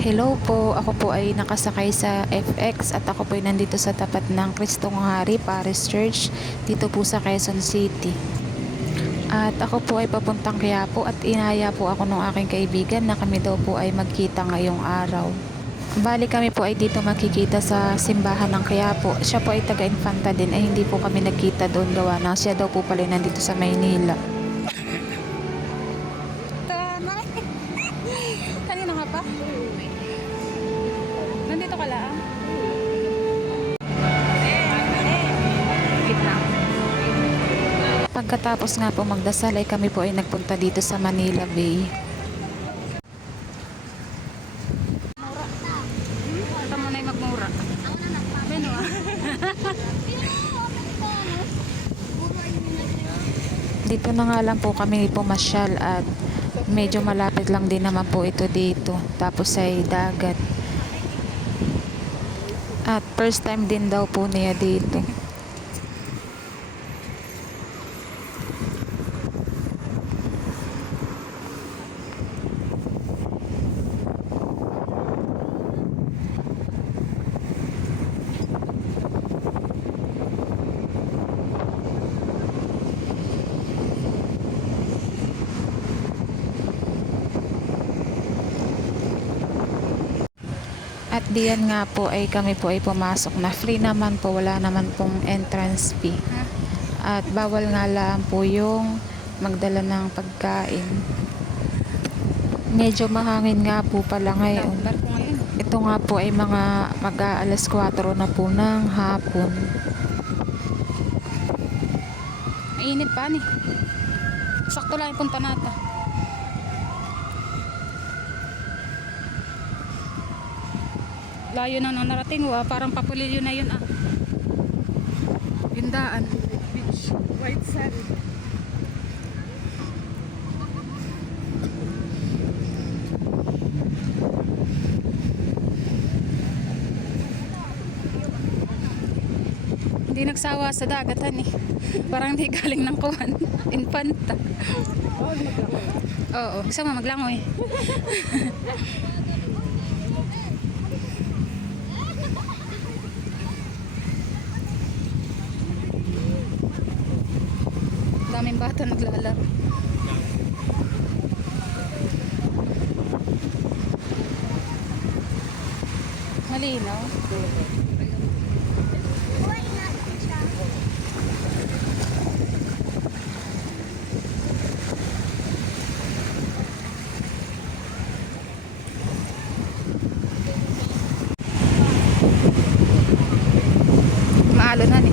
Hello po, ako po ay nakasakay sa FX at ako po ay nandito sa tapat ng Kristong Hari Paris Church dito po sa Quezon City. At ako po ay papuntang Quiapo at inaya po ako ng aking kaibigan na kami daw po ay magkita ngayong araw. Bali kami po ay dito makikita sa simbahan ng Quiapo. Siya po ay taga Infanta din ay hindi po kami nagkita doon gawa na siya daw po pala nandito sa Maynila. Kanina ka pa? Nandito ka lang? Gitna. Pagkatapos nga po magdasal ay kami po ay nagpunta dito sa Manila Bay. Ito mo na yung magmura. Beno ah. Dito na nga lang po kami pumasyal at medyo malapit lang din naman po ito dito. Tapos ay dagat. At first time din daw po niya dito. At diyan nga po ay kami po ay pumasok na free naman po, wala naman pong entrance fee. At bawal nga lang po yung magdala ng pagkain. Medyo mahangin nga po pala ngayon. Ito nga po ay mga mag-aalas 4 na po ng hapon. Mainit pa ni. Sakto lang yung punta natin. Layo na nung narating parang Papulilyo na yun Gindaan beach, white sand. Hindi nagsawa sa dagatan parang di galing ng kuwan. Infanta. Oo, gusto mo maglangoy. Daming bata naglalaro. Malinaw. Maalo na ni.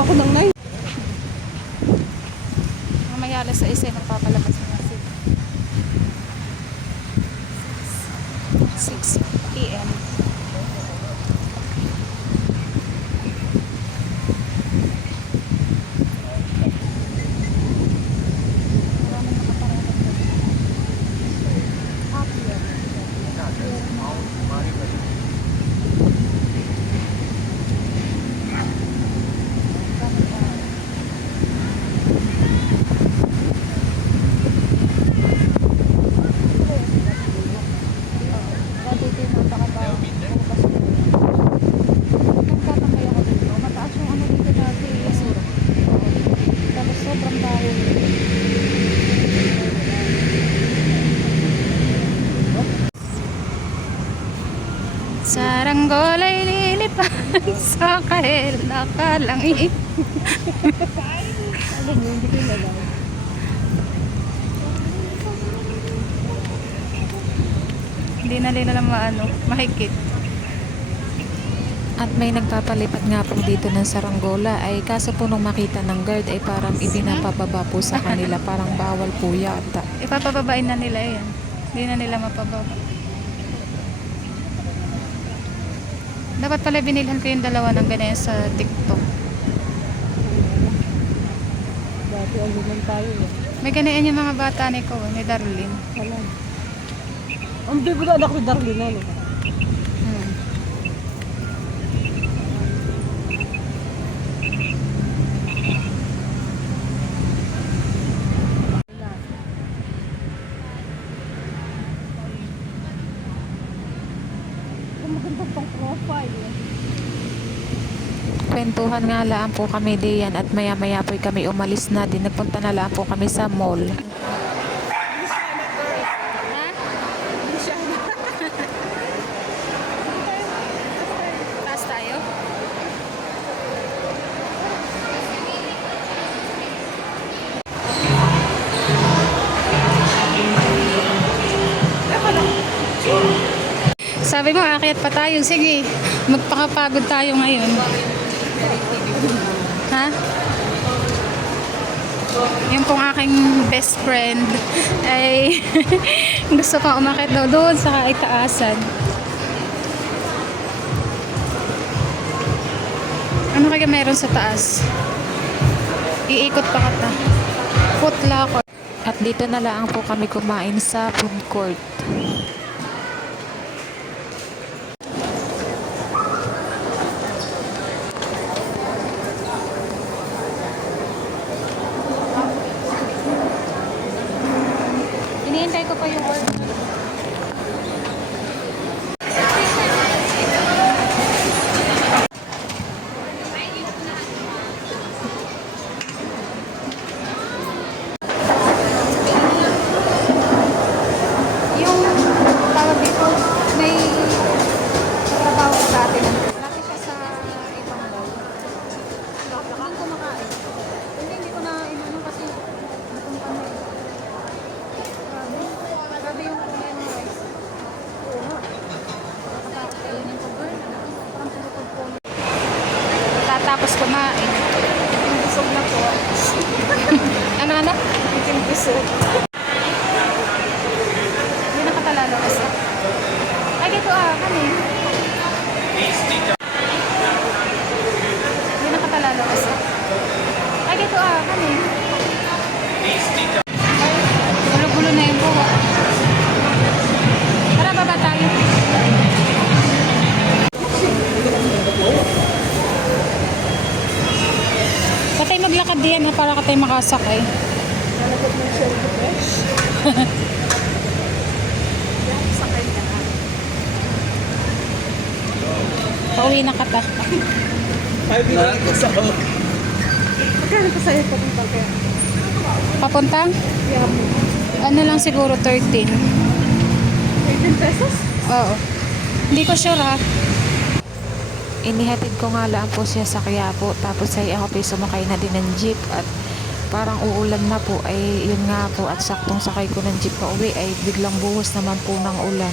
Ako nang nai. Mamaya alas 6 ay magpapalabas na sila. 6 p.m. Saranggola ay lilipad sa kahel na kalangi. Hindi na nila mahigit. At may nagpapalipad nga po dito ng saranggola ay kaso po nung makita ng guard ay parang ipinapababa po sa kanila, parang bawal po yata. Ipapababain na nila yan. Hindi na nila mapababa. Dapat pala binilhan ko yung dalawa ng ganyan sa TikTok. Dati alunan tayo May ganyan yung mga bata ni ko, ni Darlene. Alam. Ang bibig anak ni Darlene. Nagkwentuhan nga lang po kami diyan at maya maya po kami umalis na din. Nagpunta na lang po kami sa mall. Taas tayo? Sabi mo, aakyat pa tayo. Sige, magpakapagod tayo ngayon. Ha? Yung pong aking best friend ay gusto pang umakyat daw doon sa kaitaasan. Ano kaya meron sa taas? Iikot pa kata. Foot At dito na lang po kami kumain sa food court. Hinihintay ko pa yung order. Yung tawag dito, may trabaho sa atin. Lapit siya sa ibang daw. Doon kumakain. Hindi ko na inano kasi gutom kami. Grabe yung kumain ng rice. Oo nga. Nakatakot kayo ng cover. Parang pulutod po. Tatapos kumain. Busog na po. Ano? Iting busog. Hindi nakatalalo kasi. Ay, dito kami. Hindi nakatalalo kasi. Ay, dito kami. Gulo-gulo na yung buho. Tara, baba tayo. Patay maglakad diyan para katay makasakay. Pauwi na kata. Ay, binalik ko sa ako. Magkano pa sa'yo papunta kaya? Papunta? Yeah. Ano lang siguro 13. 18 pesos? Oo. Hindi ko sure ha. Inihatid ko nga lang po siya sa Quiapo, tapos ay ako po sumakay na din ng jeep at parang uulan na po, ay yun nga po, at saktong sakay ko ng jeep pa uwi ay biglang buhos naman po ng ulan.